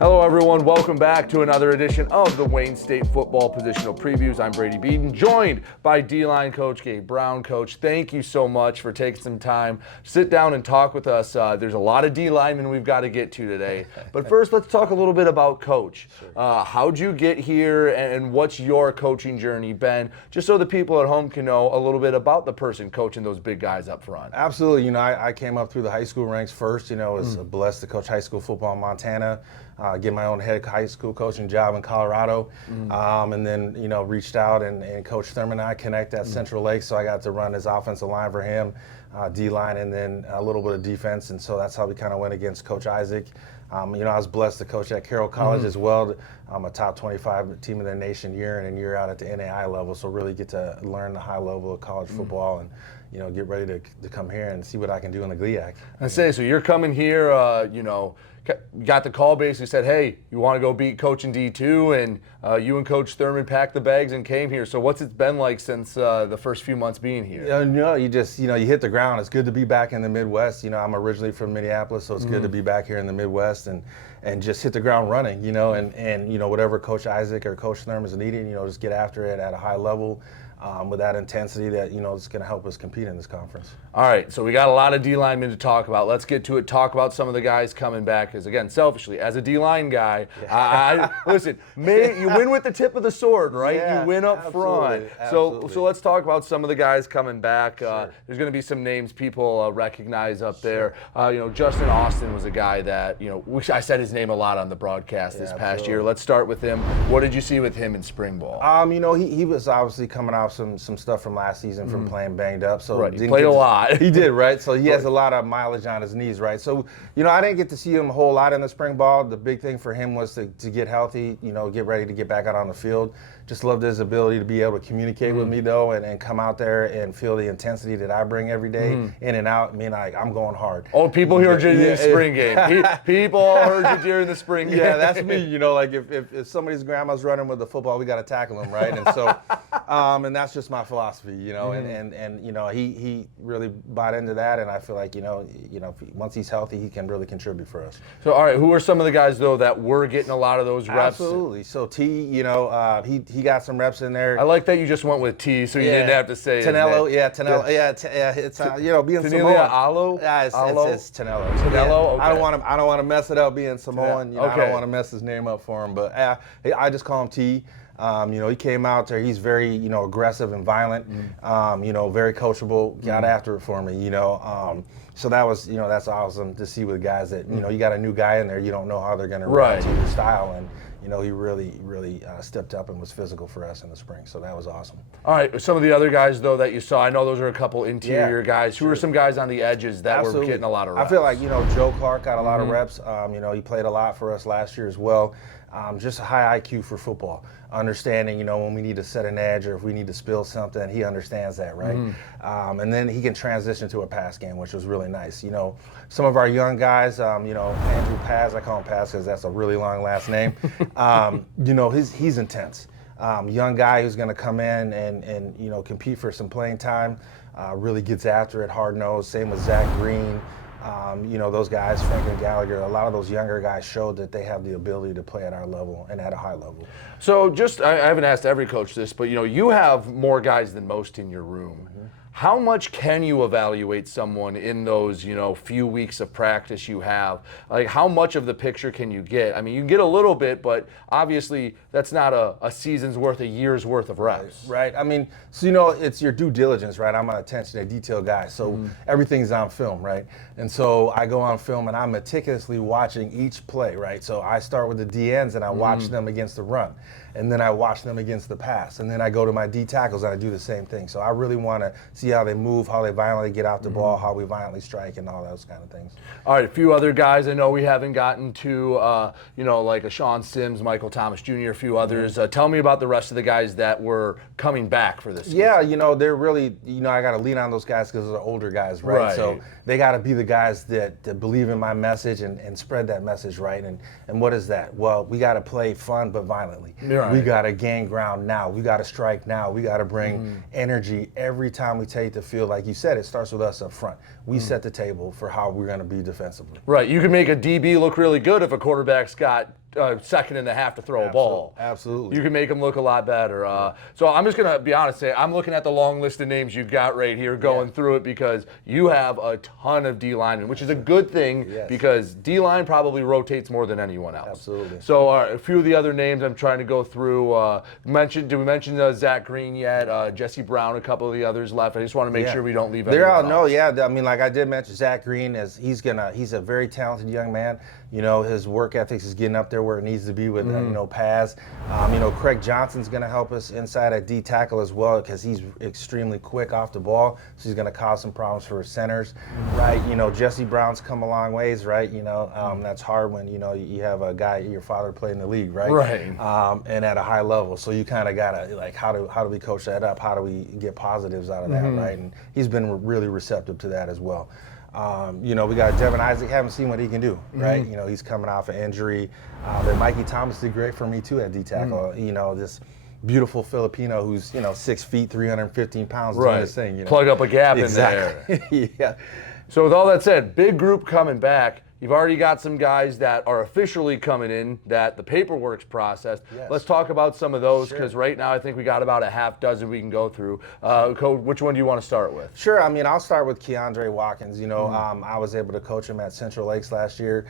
Hello everyone, welcome back to another edition of the Wayne State Football Positional Previews. I'm Brady Beedon, joined by Line Coach Gabe Brown. Coach, thank you so much for taking some time. Sit down and talk with us. There's a lot of D linemen we've got to get to today. But first, let's talk a little bit about Coach. How'd you get here and what's your coaching journey been? Just so the people at home can know a little bit about the person coaching those big guys up front. Absolutely. I came up through the high school ranks first. Was blessed to coach high school football in Montana. Get my own head high school coaching job in Colorado, and then reached out and Coach Thurman and I connect at Central Lake, so I got to run his offensive line for him, D-line, and then a little bit of defense, and so that's how we kind of went against Coach Isaac. I was blessed to coach at Carroll College as well. I'm a top 25 team in the nation year in and year out at the NAI level, so really get to learn the high level of college football and get ready to come here and see what I can do in the GLIAC. I say, so you're coming here, got the call, basically said, hey, you want to go beat Coach in D2, and you and Coach Thurman packed the bags and came here. So what's it been like since the first few months being here? You just, you hit the ground. It's good to be back in the Midwest. I'm originally from Minneapolis, so it's good to be back here in the Midwest and just hit the ground running, and whatever Coach Isaac or Coach Thurman is needing, just get after it at a high level. With that intensity that, is going to help us compete in this conference. All right, so we got a lot of D-linemen to talk about. Let's get to it. Talk about some of the guys coming back. Because, again, selfishly, as a D-line guy, listen, you win with the tip of the sword, right? Yeah, you win up front. Absolutely. So let's talk about some of the guys coming back. Sure. There's going to be some names people recognize up there. Justin Austin was a guy that, I said his name a lot on the broadcast this past year. Let's start with him. What did you see with him in spring ball? He was obviously coming off some stuff from last season from playing banged up. So right. He played a lot. He did, right? So he has a lot of mileage on his knees, right? So, I didn't get to see him a whole lot in the spring ball. The big thing for him was to get healthy, get ready to get back out on the field. Just loved his ability to be able to communicate with me, though, and come out there and feel the intensity that I bring every day, in and out. I'm going hard. Oh, people heard you in the spring game. People heard you during the spring game. Yeah, that's me. If somebody's grandma's running with the football, we got to tackle them, right? And so, and that's just my philosophy, and he really bought into that, and I feel like, once he's healthy, he can really contribute for us. So, all right, who are some of the guys, though, that were getting a lot of those reps? Absolutely. So, T, he got some reps in there. I like that you just went with T, so you didn't have to say Tanello, Tanello, it's being Samoan. Alo? Yeah, it's Tanello. Tanello, okay. I don't want to mess it up being Samoan. Okay. I don't want to mess his name up for him, but I just call him T. He came out there. He's very, aggressive and violent. Very coachable. Got after it for me. So that was, that's awesome to see with guys that, you got a new guy in there. You don't know how they're going to react to your style, and he really stepped up and was physical for us in the spring. So that was awesome. All right, some of the other guys though that you saw, I know those are a couple interior guys. Who are some guys on the edges that were getting a lot of reps? I feel like Joe Clark got a lot of reps. He played a lot for us last year as well. Just a high IQ for football. Understanding, when we need to set an edge or if we need to spill something, he understands that, right? And then he can transition to a pass game, which was really nice. Some of our young guys, Andrew Paz, I call him Paz because that's a really long last name. He's intense. Young guy who's going to come in and compete for some playing time, really gets after it, hard-nosed. Same with Zach Green. Those guys, Franklin Gallagher, a lot of those younger guys showed that they have the ability to play at our level and at a high level. So I haven't asked every coach this, but you have more guys than most in your room. How much can you evaluate someone in those, few weeks of practice you have? Like, how much of the picture can you get? I mean, you can get a little bit, but obviously that's not a season's worth, a year's worth of reps. Right. So, it's your due diligence, right? I'm an attention to detail guy, so everything's on film, right? And so I go on film and I'm meticulously watching each play, right? So I start with the DNs and I watch them against the run. And then I watch them against the pass. And then I go to my D tackles and I do the same thing. So I really want to see how they move, how they violently get out the ball, how we violently strike, and all those kind of things. All right, a few other guys I know we haven't gotten to, like a Sean Sims, Michael Thomas Jr., a few others. Tell me about the rest of the guys that were coming back for this season. Yeah, they're really, I got to lean on those guys because they're older guys, right? So they got to be the guys that believe in my message and spread that message, right? And what is that? Well, we got to play fun but violently. Right. We got to gain ground now. We got to strike now. We got to bring energy every time we take the field. Like you said, it starts with us up front. We set the table for how we're going to be defensively. Right. You can make a DB look really good if a quarterback's got second and a half to throw a ball. Absolutely. You can make them look a lot better. So I'm just going to be honest, say I'm looking at the long list of names you've got right here, going through it, because you have a ton of D linemen, which is a good thing because D line probably rotates more than anyone else. Absolutely. So a few of the other names I'm trying to go through. Did we mention Zach Green yet? Jesse Brown, a couple of the others left. I just want to make sure we don't leave anyone off. I mean, like I did mention, Zach Green he's a very talented young man. You know, his work ethics is getting up there where it needs to be with pass. Craig Johnson's going to help us inside at D tackle as well, because he's extremely quick off the ball. So he's going to cause some problems for his centers, right? Jesse Brown's come a long ways, right? That's hard when you have a guy your father played in the league, right? Right. And at a high level, so you kind of gotta how do we coach that up? How do we get positives out of that, right? And he's been really receptive to that as well. We got Devin Isaac. Haven't seen what he can do, right? He's coming off an injury. But Mikey Thomas did great for me too at D tackle. This beautiful Filipino who's 6 feet, 315 pounds doing this thing. Plug up a gap in there. Yeah. So with all that said, big group coming back. You've already got some guys that are officially coming in, that the paperwork's processed. Yes. Let's talk about some of those, because right now I think we got about a half dozen we can go through. Coach, which one do you want to start with? Sure. I mean, I'll start with Keandre Watkins. I was able to coach him at Central Lakes last year.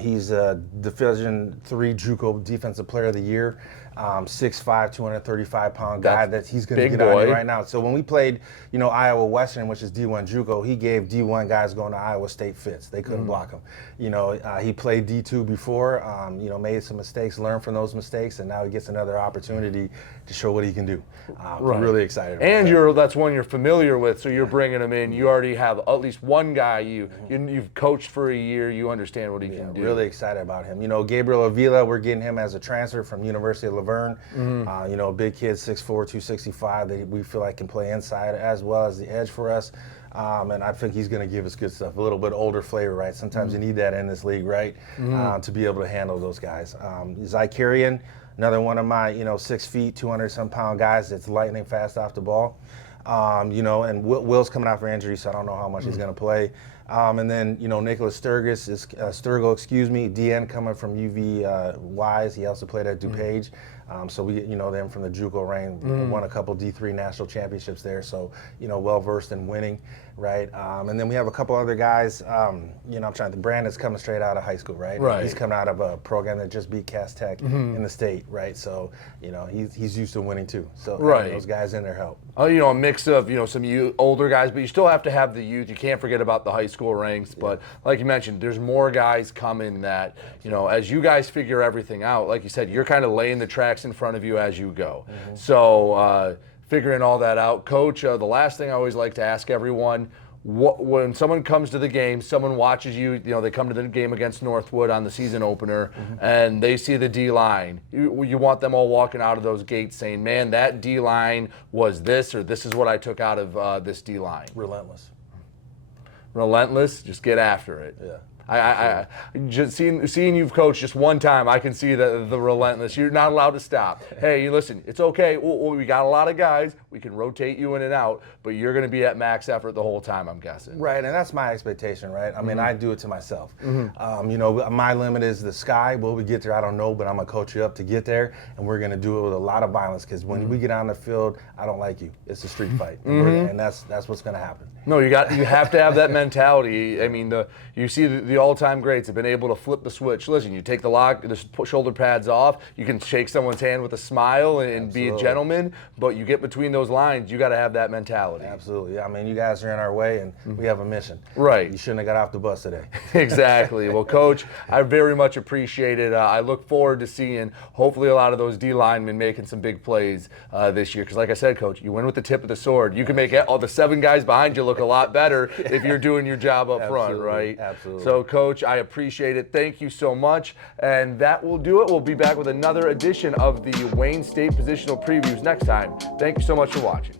He's a Division III JUCO Defensive Player of the Year. 6'5", 235-pound guy that he's going to get on you right now. So when we played, Iowa Western, which is D1 JUCO, he gave D1 guys going to Iowa State fits. They couldn't block him. He played D2 before, made some mistakes, learned from those mistakes, and now he gets another opportunity to show what he can do. I'm really excited about and that's one you're familiar with, so you're bringing him in. You already have at least one guy you've coached for a year. You understand what he can do. Really excited about him. Gabriel Avila, we're getting him as a transfer from University of Laverne. Big kid, 6'4", 265. We feel like can play inside as well as the edge for us. And I think he's going to give us good stuff. A little bit older flavor, right? Sometimes you need that in this league, right? To be able to handle those guys. Zacharian, another one of my, 6 feet, 200-some pound guys that's lightning fast off the ball. And Will's coming out for injury, so I don't know how much he's going to play. And then, Nicholas Sturgill, DN coming from UV Wise. He also played at DuPage. So we know them from the JUCO range, won a couple D3 national championships there. So, well-versed in winning, right? And then we have a couple other guys, Brandon's coming straight out of high school, right? Right. He's coming out of a program that just beat Cass Tech in the state, right? So, he's used to winning too. So those guys in there help. A mix of, some older guys, but you still have to have the youth. You can't forget about the high school ranks. But like you mentioned, there's more guys coming that, as you guys figure everything out, like you said, you're kind of laying the tracks in front of you as you go. So figuring all that out. Coach, the last thing I always like to ask everyone, when someone comes to the game, someone watches you, they come to the game against Northwood on the season opener, and they see the D-line. You want them all walking out of those gates saying, man, that D-line was this, or this is what I took out of this D-line. Relentless, just get after it. Yeah. I just seeing you've coached just one time, I can see the relentless. You're not allowed to stop. Hey, listen, it's okay. We got a lot of guys. We can rotate you in and out, but you're going to be at max effort the whole time, I'm guessing. Right, and that's my expectation, right? I mean, I do it to myself. My limit is the sky. Will we get there? I don't know, but I'm going to coach you up to get there, and we're going to do it with a lot of violence, because when we get on the field, I don't like you. It's a street fight, and that's what's going to happen. No, you have to have that mentality. I mean, you see the all-time greats have been able to flip the switch. Listen, you take the shoulder pads off. You can shake someone's hand with a smile and be a gentleman, but you get between those lines, you got to have that mentality. Absolutely. I mean, you guys are in our way, and we have a mission. Right. You shouldn't have got off the bus today. Exactly. Well, Coach, I very much appreciate it. I look forward to seeing hopefully a lot of those D linemen making some big plays this year. Because, like I said, Coach, you win with the tip of the sword. You can make all the 7 guys behind you look a lot better if you're doing your job up front, right? Absolutely. So, Coach, I appreciate it. Thank you so much. And that will do it. We'll be back with another edition of the Wayne State Positional Previews next time. Thank you so much for watching.